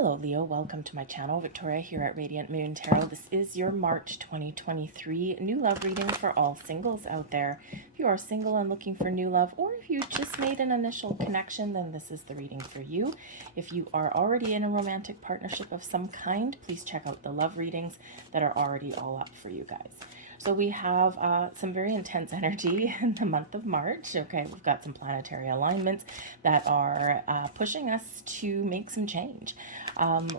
Hello Leo, welcome to my channel. Victoria here at Radiant Moon Tarot. This is your March 2023 new love reading for all singles out there. If you are single and looking for new love, or if you just made an initial connection, then this is the reading for you. If you are already in a romantic partnership of some kind, please check out the love readings that are already all up for you guys. So we have some very intense energy in the month of March. Okay, we've got some planetary alignments that are pushing us to make some change,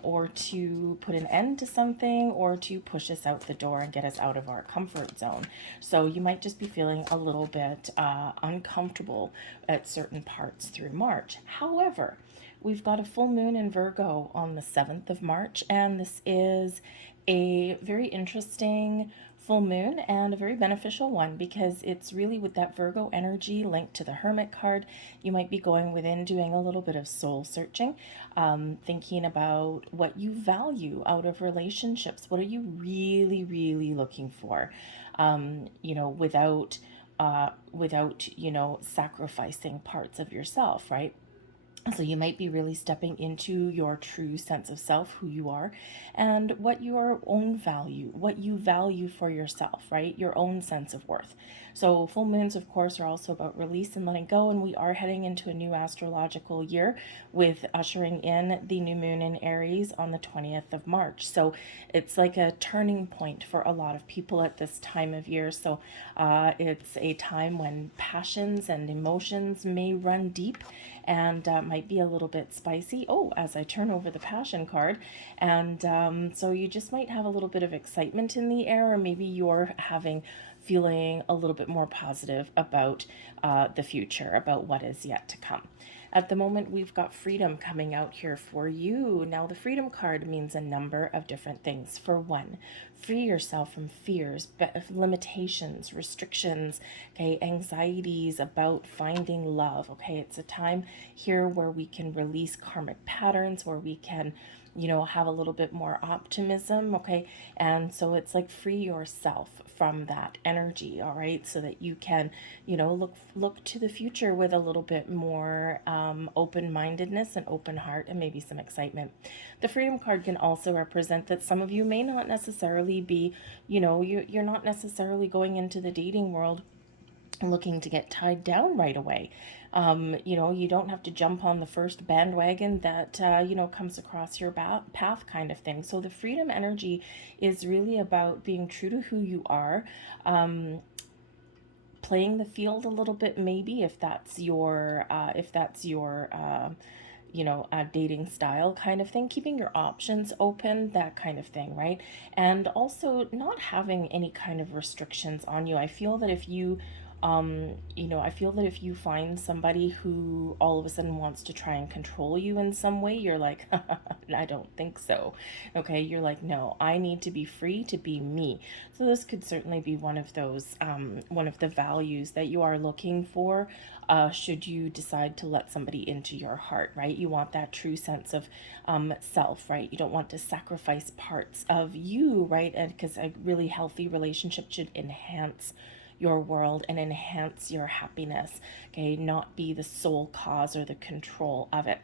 or to put an end to something, or to push us out the door and get us out of our comfort zone. So you might just be feeling a little bit uncomfortable at certain parts through March. However, we've got a full moon in Virgo on the 7th of March, and this is a very interesting full moon and a very beneficial one because it's really with that Virgo energy linked to the Hermit card. You might be going within, doing a little bit of soul searching, thinking about what you value out of relationships. What are you really looking for, without sacrificing parts of yourself, right? So you might be really stepping into your true sense of self, who you are, and what your own value, what you value for yourself, right? Your own sense of worth. So full moons, of course, are also about release and letting go, and we are heading into a new astrological year with ushering in the new moon in Aries on the 20th of March. So it's like a turning point for a lot of people at this time of year. So it's a time when passions and emotions may run deep and might be a little bit spicy. Oh, as I turn over the passion card. And so you just might have a little bit of excitement in the air, or maybe you're feeling a little bit more positive about the future, about what is yet to come. At the moment, we've got freedom coming out here for you. Now, the freedom card means a number of different things. For one, free yourself from fears, limitations, restrictions, okay, anxieties about finding love, okay? It's a time here where we can release karmic patterns, where we can have a little bit more optimism, okay? And so it's like free yourself from that energy, all right? So that you can, look to the future with a little bit more open-mindedness and open heart and maybe some excitement. The freedom card can also represent that some of you may not necessarily be, you're not necessarily going into the dating world looking to get tied down right away. You don't have to jump on the first bandwagon that, comes across your path kind of thing. So the freedom energy is really about being true to who you are, playing the field a little bit, maybe if that's your dating style kind of thing, keeping your options open, that kind of thing, right? And also not having any kind of restrictions on you. I feel that if you find somebody who all of a sudden wants to try and control you in some way, you're like, I don't think so. Okay, you're like, no, I need to be free to be me. So this could certainly be one of those, one of the values that you are looking for, should you decide to let somebody into your heart, right? You want that true sense of self, right? You don't want to sacrifice parts of you, right? And because a really healthy relationship should enhance your world and enhance your happiness, okay? Not be the sole cause or the control of it.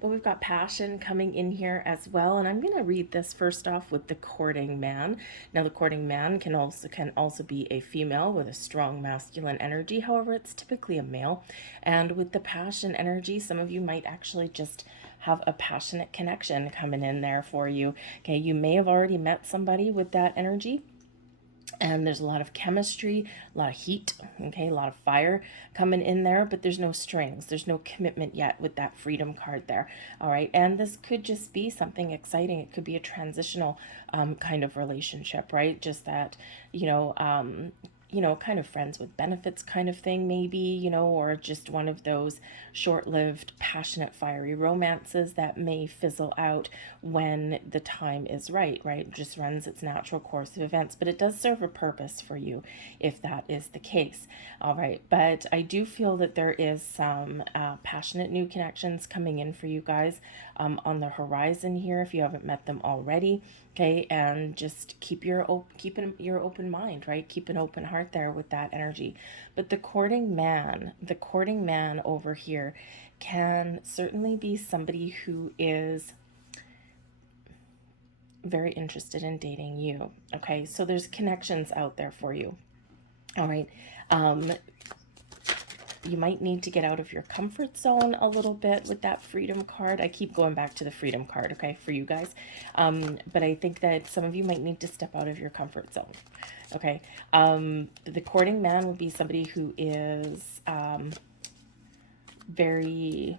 But we've got passion coming in here as well, and I'm going to read this first off with the courting man. Now, the courting man can also be a female with a strong masculine energy. However, it's typically a male. And with the passion energy, some of you might actually just have a passionate connection coming in there for you. Okay, you may have already met somebody with that energy, and there's a lot of chemistry, a lot of heat, okay, a lot of fire coming in there, but there's no strings, there's no commitment yet with that freedom card there, all right? And this could just be something exciting. It could be a transitional kind of relationship, right? Just that, kind of friends with benefits kind of thing, maybe, or just one of those short-lived, passionate, fiery romances that may fizzle out when the time is right, right? It just runs its natural course of events, but it does serve a purpose for you if that is the case, all right? But I do feel that there is some passionate new connections coming in for you guys on the horizon here if you haven't met them already. Okay, and just keep your open mind, right? Keep an open heart there with that energy. But the courting man over here can certainly be somebody who is very interested in dating you. Okay, so there's connections out there for you. All right. You might need to get out of your comfort zone a little bit with that freedom card. I keep going back to the freedom card, okay, for you guys. But I think that some of you might need to step out of your comfort zone, okay? The courting man would be somebody who is very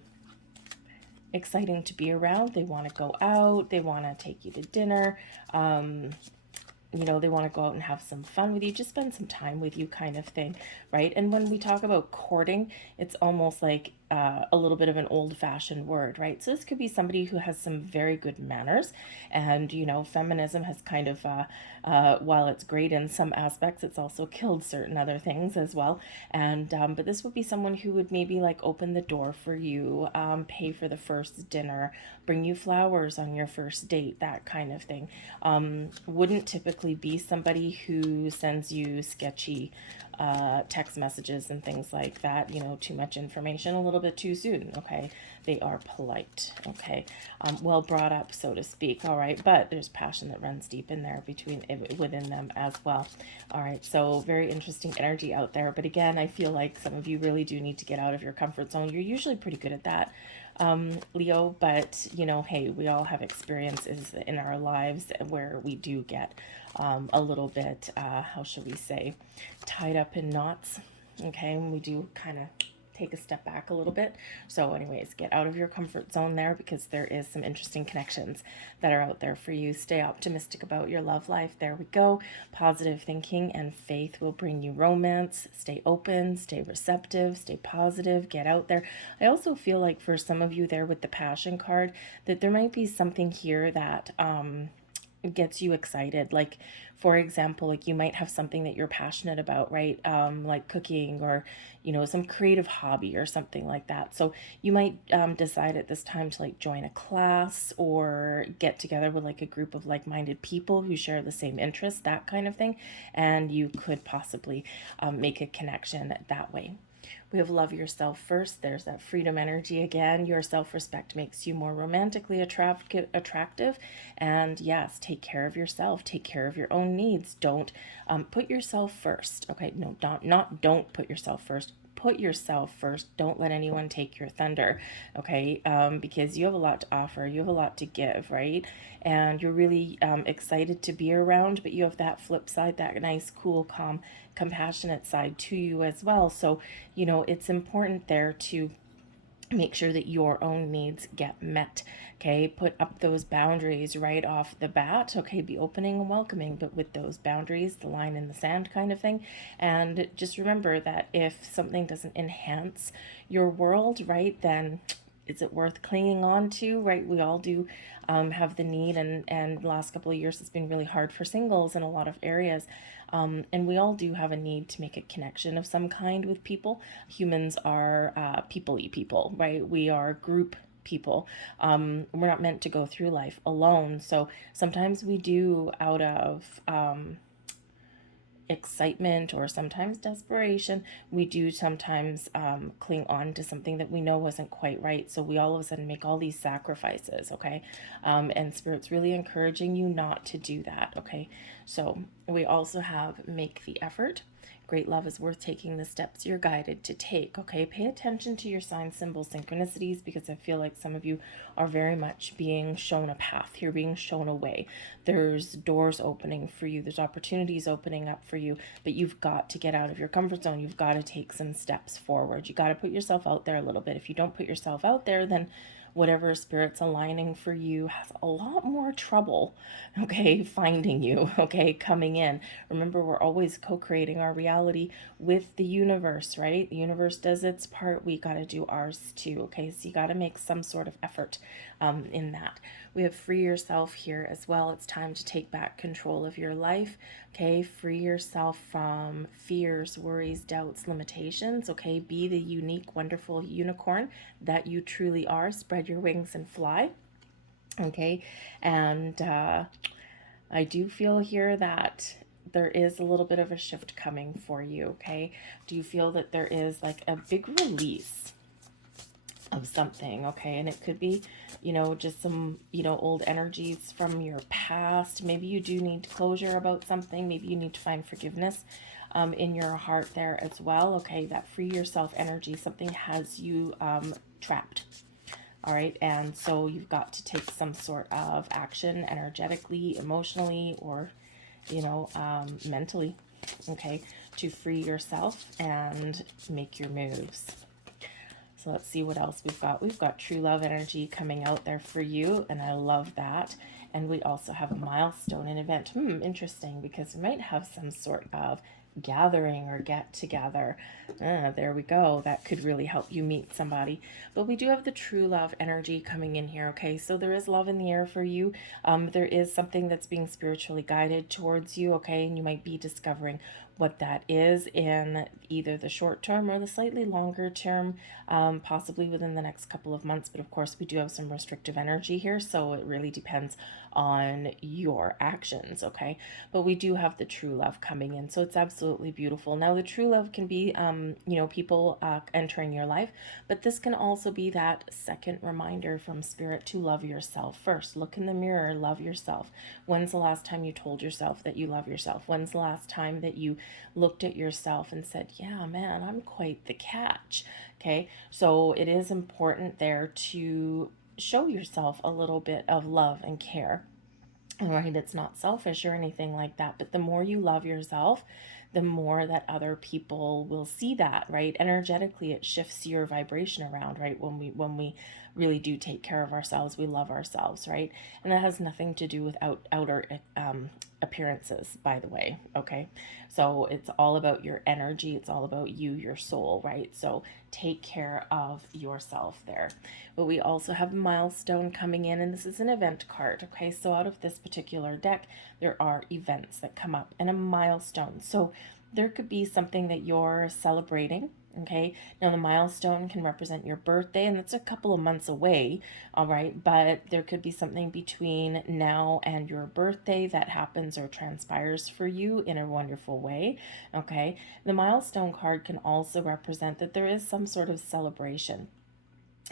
exciting to be around. They want to go out. They want to take you to dinner. You know, they want to go out and have some fun with you, just spend some time with you kind of thing, right? And when we talk about courting, it's almost like a little bit of an old-fashioned word, right? So this could be somebody who has some very good manners, and, you know, feminism has kind of, while it's great in some aspects, it's also killed certain other things as well. And, but this would be someone who would maybe like open the door for you, pay for the first dinner, bring you flowers on your first date, that kind of thing. Wouldn't typically be somebody who sends you sketchy text messages and things like that, you know, too much information a little bit too soon, okay? They are polite, okay? Well brought up, so to speak, all right? But there's passion that runs deep in there within them as well, all right? So very interesting energy out there. But again, I feel like some of you really do need to get out of your comfort zone. You're usually pretty good at that, Leo, but you know, hey, we all have experiences in our lives where we do get a little bit, how should we say, tied up in knots, okay, and we do kind of take a step back a little bit. So anyways, get out of your comfort zone there, because there is some interesting connections that are out there for you. Stay optimistic about your love life. There we go. Positive thinking and faith will bring you romance. Stay open, stay receptive, stay positive, get out there. I also feel like for some of you there with the passion card, that there might be something here that gets you excited. Like, for example, like you might have something that you're passionate about, right? Like cooking, or, you know, some creative hobby or something like that. So you might decide at this time to like join a class or get together with like a group of like-minded people who share the same interests, that kind of thing. And you could possibly make a connection that way. We have love yourself first. There's that freedom energy again. Your self-respect makes you more romantically attractive. And yes, take care of yourself. Take care of your own needs. Don't put yourself first. Okay, no, don't put yourself first. Put yourself first. Don't let anyone take your thunder, okay? Because you have a lot to offer. You have a lot to give, right? And you're really excited to be around, but you have that flip side, that nice, cool, calm, compassionate side to you as well. So, you know, it's important there to make sure that your own needs get met, okay? Put up those boundaries right off the bat, okay? Be opening and welcoming, but with those boundaries, the line in the sand kind of thing. And just remember that if something doesn't enhance your world, right, then is it worth clinging on to, right? We all do have the need, and the last couple of years it's been really hard for singles in a lot of areas. And we all do have a need to make a connection of some kind with people. Humans are people-y people, right? We are group people. We're not meant to go through life alone. So sometimes we do, out of excitement or sometimes desperation, we do sometimes cling on to something that we know wasn't quite right. So we all of a sudden make all these sacrifices, okay? And Spirit's really encouraging you not to do that, okay? So we also have make the effort. Great love is worth taking the steps you're guided to take, okay? Pay attention to your sign symbol synchronicities, because I feel like some of you are very much being shown a path. You're being shown a way. There's doors opening for you. There's opportunities opening up for you, but you've got to get out of your comfort zone. You've got to take some steps forward. You got to put yourself out there a little bit. If you don't put yourself out there, then whatever Spirit's aligning for you has a lot more trouble, okay, finding you, okay, coming in. Remember, we're always co-creating our reality with the universe, right? The universe does its part. We got to do ours too, okay? So you got to make some sort of effort in that. We have free yourself here as well. It's time to take back control of your life, okay? Free yourself from fears, worries, doubts, limitations, okay? Be the unique, wonderful unicorn that you truly are. Spread your wings and fly, okay? And I do feel here that there is a little bit of a shift coming for you, okay? Do you feel that there is like a big release of something, okay? And it could be, you know, just some, you know, old energies from your past. Maybe you do need closure about something. Maybe you need to find forgiveness in your heart there as well, okay? That free yourself energy, something has you trapped. All right, and so you've got to take some sort of action energetically, emotionally, or, you know, mentally, okay, to free yourself and make your moves. So let's see what else we've got. We've got true love energy coming out there for you, and I love that. And we also have a milestone, an event. Interesting, because we might have some sort of gathering or get together. There we go. That could really help you meet somebody. But we do have the true love energy coming in here, okay? So there is love in the air for you. There is something that's being spiritually guided towards you, okay? And you might be discovering what that is in either the short term or the slightly longer term, possibly within the next couple of months. But of course, we do have some restrictive energy here, so it really depends on your actions, okay? But we do have the true love coming in, so it's absolutely beautiful. Now, the true love can be, you know, people entering your life, but this can also be that second reminder from Spirit to love yourself first. Look in the mirror, love yourself. When's the last time you told yourself that you love yourself? When's the last time that you looked at yourself and said, yeah, man, I'm quite the catch, okay? So it is important there to show yourself a little bit of love and care. Right? It's not selfish or anything like that, but the more you love yourself, the more that other people will see that, right? Energetically, it shifts your vibration around, right? When we really do take care of ourselves, we love ourselves, right? And that has nothing to do with outer appearances, by the way, okay? So it's all about your energy, it's all about you, your soul, right? So take care of yourself there. But we also have a milestone coming in, and this is an event card, okay? So out of this particular deck, there are events that come up and a milestone. So there could be something that you're celebrating, okay? Now, the milestone can represent your birthday, and that's a couple of months away, all right? But there could be something between now and your birthday that happens or transpires for you in a wonderful way, okay? The milestone card can also represent that there is some sort of celebration,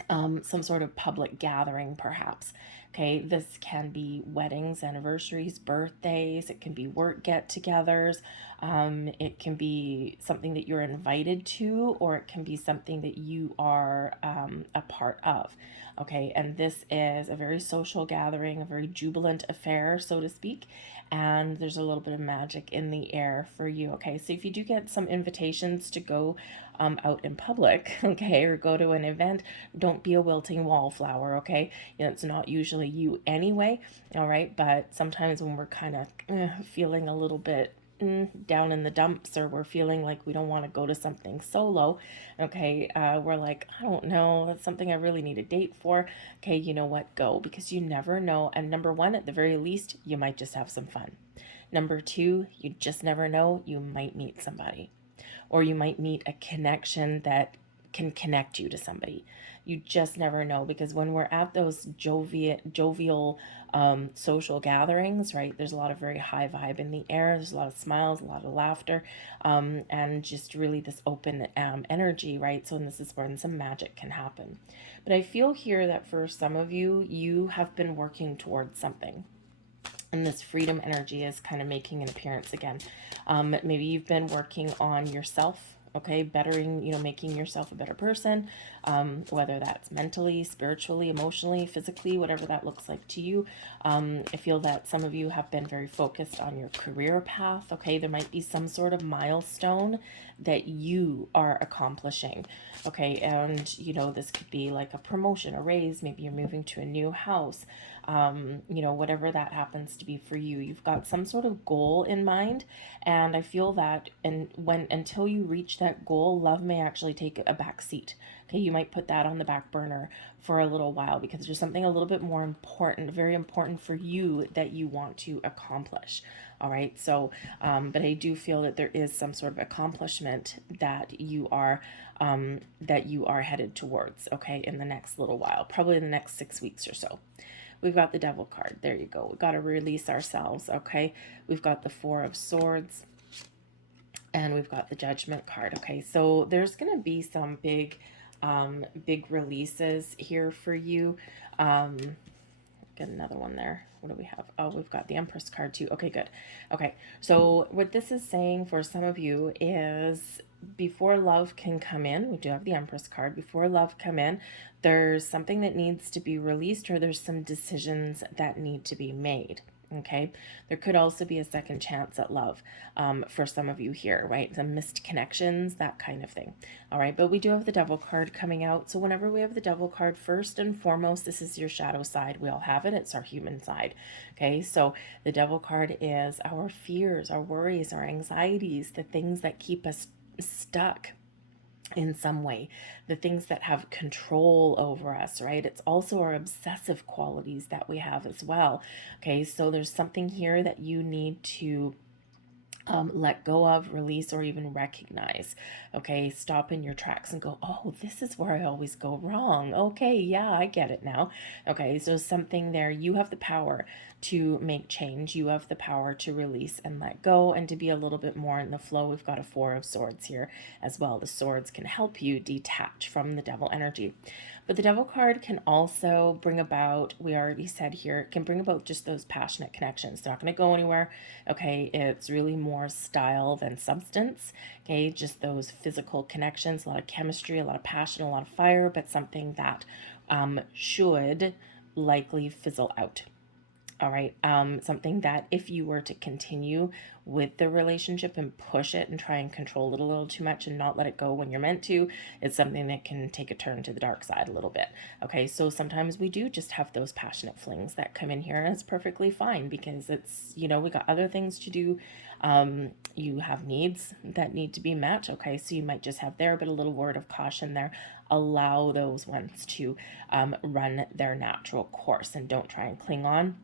some sort of public gathering, perhaps. Okay, this can be weddings, anniversaries, birthdays, it can be work get togethers, it can be something that you're invited to, or it can be something that you are a part of. Okay, and this is a very social gathering, a very jubilant affair, so to speak, and there's a little bit of magic in the air for you. Okay, so if you do get some invitations to go out in public, okay, or go to an event, don't be a wilting wallflower, okay? You know, it's not usually you anyway, all right? But sometimes when we're kind of feeling a little bit down in the dumps, or we're feeling like we don't want to go to something solo, okay, we're like, I don't know, that's something I really need a date for. Okay, you know what, go, because you never know. And number one, at the very least, you might just have some fun. Number two, you just never know, you might meet somebody, or you might meet a connection that can connect you to somebody. You just never know, because when we're at those jovial social gatherings, right, there's a lot of very high vibe in the air. There's a lot of smiles, a lot of laughter, and just really this open energy, right? So, and this is when some magic can happen. But I feel here that for some of you, you have been working towards something, and this freedom energy is kind of making an appearance again. Maybe you've been working on yourself, okay, bettering, you know, making yourself a better person, whether that's mentally, spiritually, emotionally, physically, whatever that looks like to you. I feel that some of you have been very focused on your career path, okay? There might be some sort of milestone that you are accomplishing, okay? And, you know, this could be like a promotion, a raise, maybe you're moving to a new house, you know, whatever that happens to be for you. You've got some sort of goal in mind, and I feel that, and when until you reach that goal, love may actually take a back seat. Okay, you might put that on the back burner for a little while, because there's something a little bit more important, very important for you that you want to accomplish. All right, so, but I do feel that there is some sort of accomplishment that you are headed towards, okay, in the next little while, probably in the next 6 weeks or so. We've got the Devil card. There you go. We've got to release ourselves, okay? We've got the Four of Swords, and we've got the Judgment card, okay? So there's going to be some big big releases here for you. Get another one there. What do we have? Oh, we've got the Empress card too. Okay, good. Okay, so what this is saying for some of you is before love can come in, we do have the Empress card. Before love come in, there's something that needs to be released, or there's some decisions that need to be made. Okay, there could also be a second chance at love for some of you here, right? Some missed connections, that kind of thing. All right, but we do have the Devil card coming out. So whenever we have the Devil card, first and foremost, this is your shadow side. We all have it. It's our human side. Okay, so the Devil card is our fears, our worries, our anxieties, the things that keep us stuck in some way, the things that have control over us, right? It's also our obsessive qualities that we have as well. Okay, so there's something here that you need to let go of, release, or even recognize. Okay, stop in your tracks and go, oh, this is where I always go wrong. Okay, yeah, I get it now. Okay, so something there, you have the power to make change. You have the power to release and let go and to be a little bit more in the flow. We've got a Four of Swords here as well. The swords can help you detach from the devil energy. But the Devil card can also bring about, we already said here, it can bring about just those passionate connections. They're not going to go anywhere. Okay, it's really more style than substance. Okay, just those physical connections, a lot of chemistry, a lot of passion, a lot of fire, but something that should likely fizzle out. All right, something that if you were to continue with the relationship and push it and try and control it a little too much and not let it go when you're meant to, it's something that can take a turn to the dark side a little bit. Okay, so sometimes we do just have those passionate flings that come in here, and it's perfectly fine because it's, we got other things to do. You have needs that need to be met. Okay, so you might just have there, but a little word of caution there. Allow those ones to run their natural course and don't try and cling on,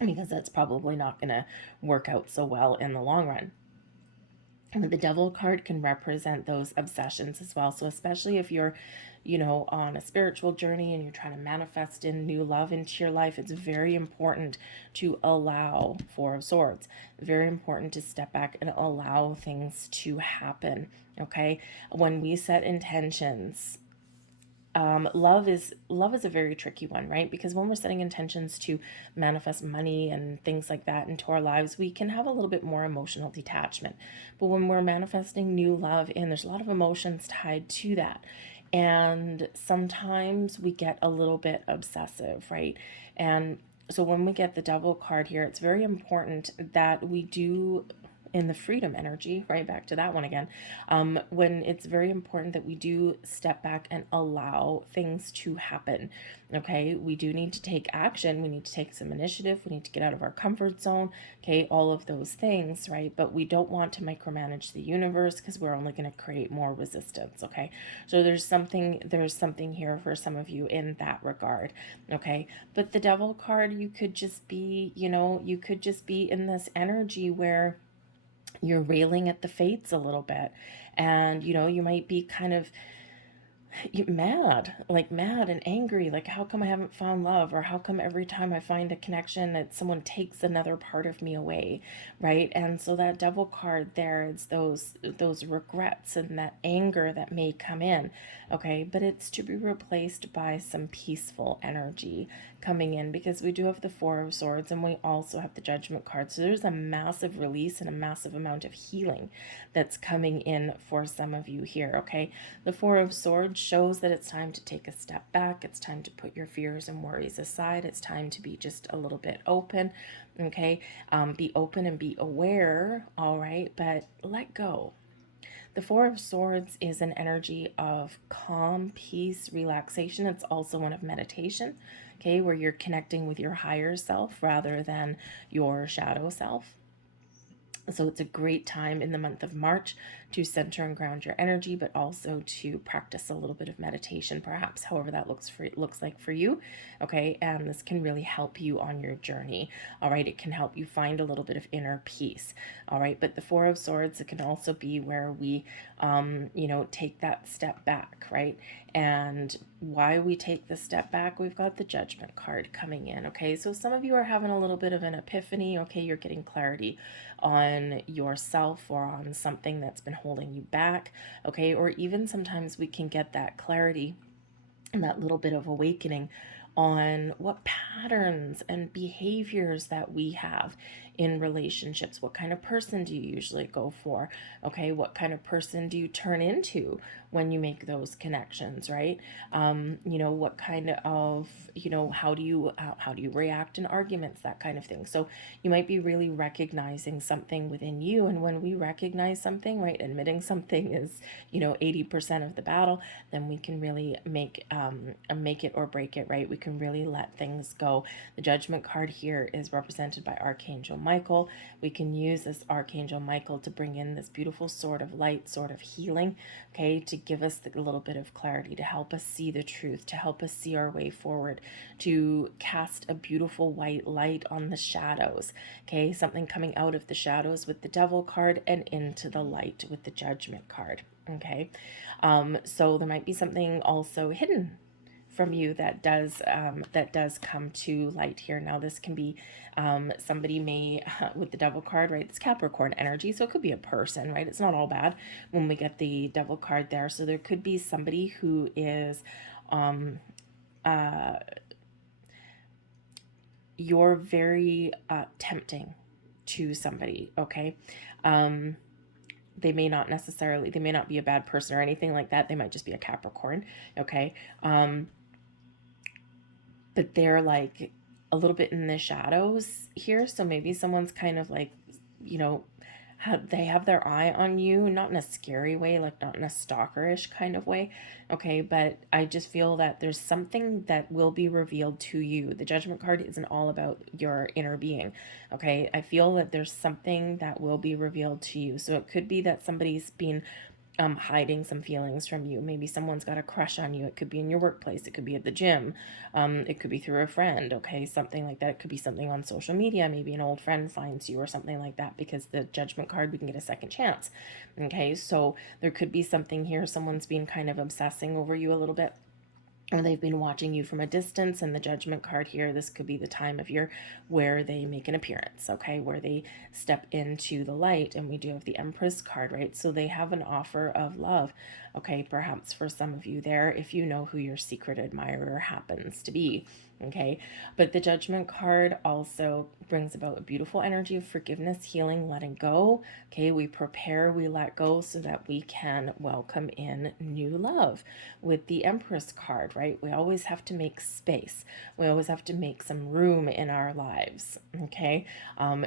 because that's probably not going to work out so well in the long run. And the Devil card can represent those obsessions as well. So especially if you're, on a spiritual journey and you're trying to manifest in new love into your life, it's very important to allow, Four of Swords, very important to step back and allow things to happen. Okay. When we set intentions, love is a very tricky one, right? Because when we're setting intentions to manifest money and things like that into our lives, we can have a little bit more emotional detachment. But when we're manifesting new love, and there's a lot of emotions tied to that, and sometimes we get a little bit obsessive, right? And so when we get the Devil card here, it's very important that we do, in the freedom energy, right back to that one again, when it's very important that we do step back and allow things to happen. Okay, we do need to take action, we need to take some initiative, we need to get out of our comfort zone. Okay, all of those things, right? But we don't want to micromanage the universe, because we're only going to create more resistance. Okay, so there's something here for some of you in that regard. Okay, but the Devil card, you could just be in this energy where you're railing at the fates a little bit, and you might be kind of mad and angry, like, how come I haven't found love, or how come every time I find a connection that someone takes another part of me away, right? And so that Devil card there, it's those regrets and that anger that may come in. Okay, but it's to be replaced by some peaceful energy coming in, because we do have the Four of Swords and we also have the Judgment card. So there's a massive release and a massive amount of healing that's coming in for some of you here. Okay, the Four of Swords shows that it's time to take a step back. It's time to put your fears and worries aside. It's time to be just a little bit open. Okay, be open and be aware. All right, but let go. The Four of Swords is an energy of calm, peace, relaxation. It's also one of meditation, okay, where you're connecting with your higher self rather than your shadow self. So it's a great time in the month of March to center and ground your energy, but also to practice a little bit of meditation, perhaps, however that looks like for you. Okay, and this can really help you on your journey. All right, it can help you find a little bit of inner peace. All right, but the Four of Swords, it can also be where we, take that step back, right? And why we take the step back, we've got the Judgment card coming in. Okay, so some of you are having a little bit of an epiphany. Okay, you're getting clarity on yourself or on something that's been holding you back, okay? Or even sometimes we can get that clarity and that little bit of awakening on what patterns and behaviors that we have in relationships. What kind of person do you usually go for? Okay, what kind of person do you turn into when you make those connections, right? What kind of, how do you react in arguments, that kind of thing. So you might be really recognizing something within you, and when we recognize something, right, admitting something is 80% of the battle, then we can really make it or break it, right? We can really let things go. The Judgment card here is represented by Archangel Michael. We can use this Archangel Michael to bring in this beautiful sort of light, sort of healing, okay, to give us a little bit of clarity, to help us see the truth, to help us see our way forward, to cast a beautiful white light on the shadows, okay, something coming out of the shadows with the Devil card and into the light with the Judgment card, okay. So there might be something also hidden from you that does come to light here. Now this can be somebody may with the Devil card, right? It's Capricorn energy, so it could be a person, right? It's not all bad when we get the Devil card there. So there could be somebody who is you're very tempting to somebody, okay? They may not be a bad person or anything like that. They might just be a Capricorn, okay? But they're like a little bit in the shadows here. So maybe someone's kind of like, they have their eye on you, not in a scary way, like not in a stalkerish kind of way. Okay. But I just feel that there's something that will be revealed to you. The Judgment card isn't all about your inner being. Okay. I feel that there's something that will be revealed to you. So it could be that somebody's been hiding some feelings from you. Maybe someone's got a crush on you. It could be in your workplace. It could be at the gym. It could be through a friend. Okay, something like that. It could be something on social media. Maybe an old friend finds you or something like that, because the Judgment card, we can get a second chance. Okay, so there could be something here. Someone's been kind of obsessing over you a little bit, or they've been watching you from a distance. And the Judgment card here, this could be the time of year where they make an appearance, okay, where they step into the light. And we do have the Empress card, right? So they have an offer of love, okay, perhaps for some of you there, if you know who your secret admirer happens to be, okay. But the Judgment card also brings about a beautiful energy of forgiveness, healing, letting go, okay. We prepare, we let go so that we can welcome in new love. With the Empress card, right, we always have to make space. We always have to make some room in our lives, okay,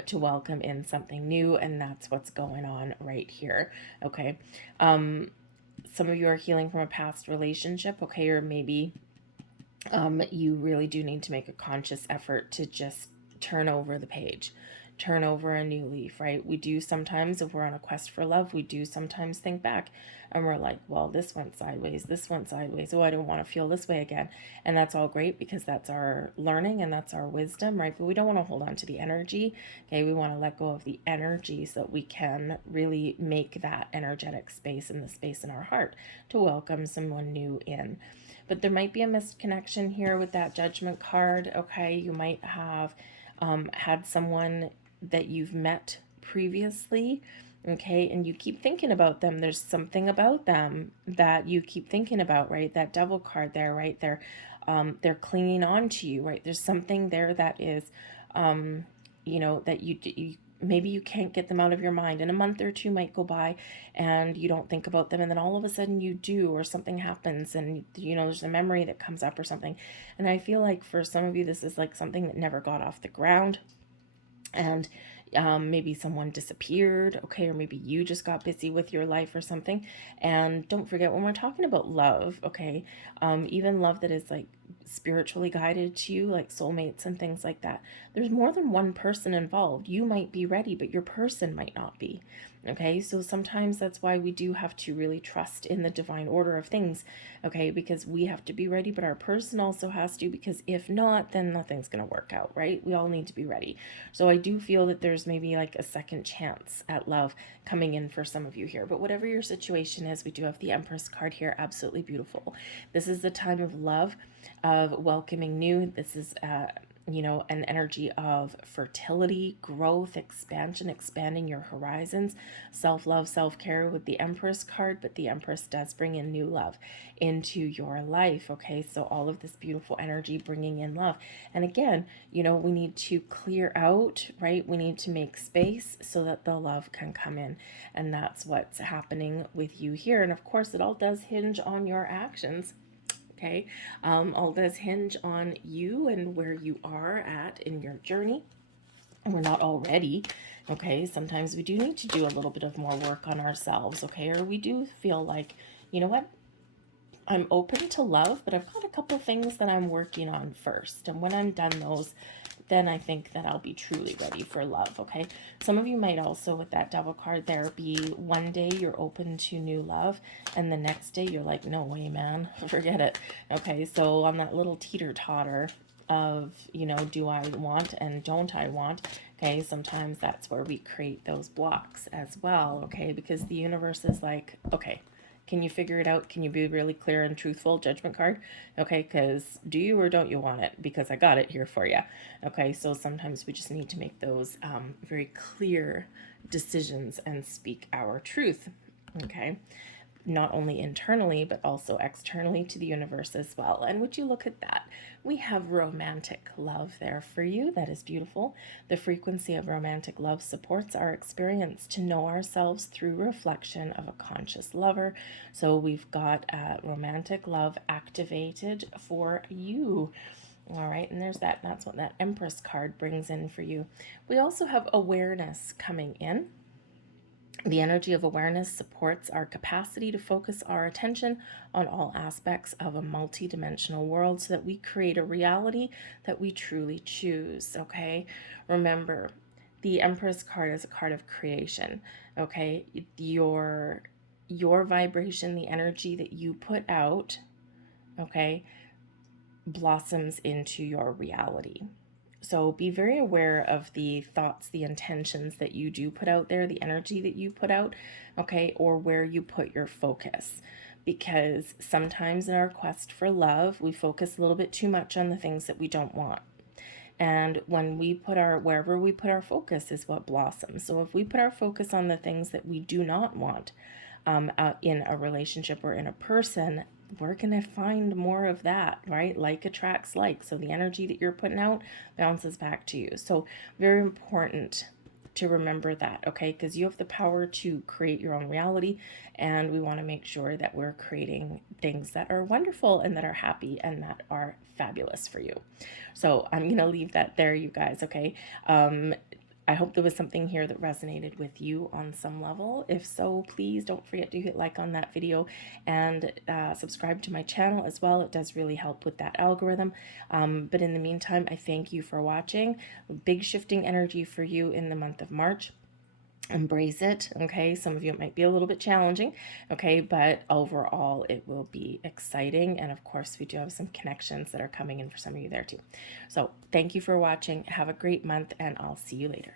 to welcome in something new. And that's what's going on right here, okay. Some of you are healing from a past relationship, okay, or maybe you really do need to make a conscious effort to just turn over the page, turn over a new leaf, right? We do sometimes, if we're on a quest for love, we do sometimes think back and we're like, well, this went sideways. Oh, I don't want to feel this way again. And that's all great, because that's our learning and that's our wisdom, right? But we don't want to hold on to the energy, okay? We want to let go of the energy so that we can really make that energetic space and the space in our heart to welcome someone new in. But there might be a missed connection here with that Judgment card, okay? You might have had someone that you've met previously, okay, and you keep thinking about them. There's something about them that you keep thinking about, right? That Devil card there, right? They're clinging on to you, right? There's something there that is, that you maybe you can't get them out of your mind, and a month or two might go by and you don't think about them, and then all of a sudden you do, or something happens and there's a memory that comes up or something. And I feel like for some of you, this is like something that never got off the ground, and maybe someone disappeared, okay, or maybe you just got busy with your life or something. And don't forget, when we're talking about love, okay, even love that is like spiritually guided to you, like soulmates and things like that, there's more than one person involved. You might be ready, but your person might not be, okay? So sometimes that's why we do have to really trust in the divine order of things, okay, because we have to be ready, but our person also has to, because if not, then nothing's going to work out, right? We all need to be ready. So I do feel that there's maybe like a second chance at love coming in for some of you here. But whatever your situation is, we do have the Empress card here. Absolutely beautiful. This is the time of love, of welcoming new. This is you know, an energy of fertility, growth, expansion, expanding your horizons, self-love, self-care with the Empress card, but the Empress does bring in new love into your life, okay? So all of this beautiful energy bringing in love. And again, you know, we need to clear out, right? We need to make space so that the love can come in. And that's what's happening with you here. And of course, it all does hinge on your actions. Okay, all does hinge on you and where you are at in your journey. And we're not all ready. Okay, sometimes we do need to do a little bit of more work on ourselves. Okay, or we do feel like, you know what, I'm open to love, but I've got a couple things that I'm working on first. And when I'm done those, then I think that I'll be truly ready for love, okay? Some of you might also, with that Devil card there, be one day you're open to new love, and the next day you're like, no way, man, forget it, okay? So on that little teeter-totter of, you know, do I want and don't I want, okay? Sometimes that's where we create those blocks as well, okay? Because the universe is like, okay, can you figure it out? Can you be really clear and truthful? Judgment card. Okay, because do you or don't you want it? Because I got it here for you. Okay, so sometimes we just need to make those very clear decisions and speak our truth. Okay, not only internally, but also externally to the universe as well. And would you look at that? We have romantic love there for you. That is beautiful. The frequency of romantic love supports our experience to know ourselves through reflection of a conscious lover. So we've got romantic love activated for you. All right, and there's that. That's what that Empress card brings in for you. We also have awareness coming in. The energy of awareness supports our capacity to focus our attention on all aspects of a multidimensional world so that we create a reality that we truly choose, okay? Remember, the Empress card is a card of creation, okay? Your vibration, the energy that you put out, okay, blossoms into your reality. So be very aware of the thoughts, the intentions that you do put out there, the energy that you put out, okay, or where you put your focus. Because sometimes in our quest for love, we focus a little bit too much on the things that we don't want. And when we put wherever we put our focus is what blossoms. So if we put our focus on the things that we do not want in a relationship or in a person, we're going to find more of that, right? Like attracts like. So the energy that you're putting out bounces back to you. So very important to remember that, okay? Because you have the power to create your own reality, and we want to make sure that we're creating things that are wonderful and that are happy and that are fabulous for you. So I'm going to leave that there, you guys, okay? I hope there was something here that resonated with you on some level. If so, please don't forget to hit like on that video and subscribe to my channel as well. It does really help with that algorithm. But in the meantime, I thank you for watching. Big shifting energy for you in the month of March. Embrace it, okay? Some of you, it might be a little bit challenging, okay? But overall, it will be exciting. And of course, we do have some connections that are coming in for some of you there too. So thank you for watching. Have a great month, and I'll see you later.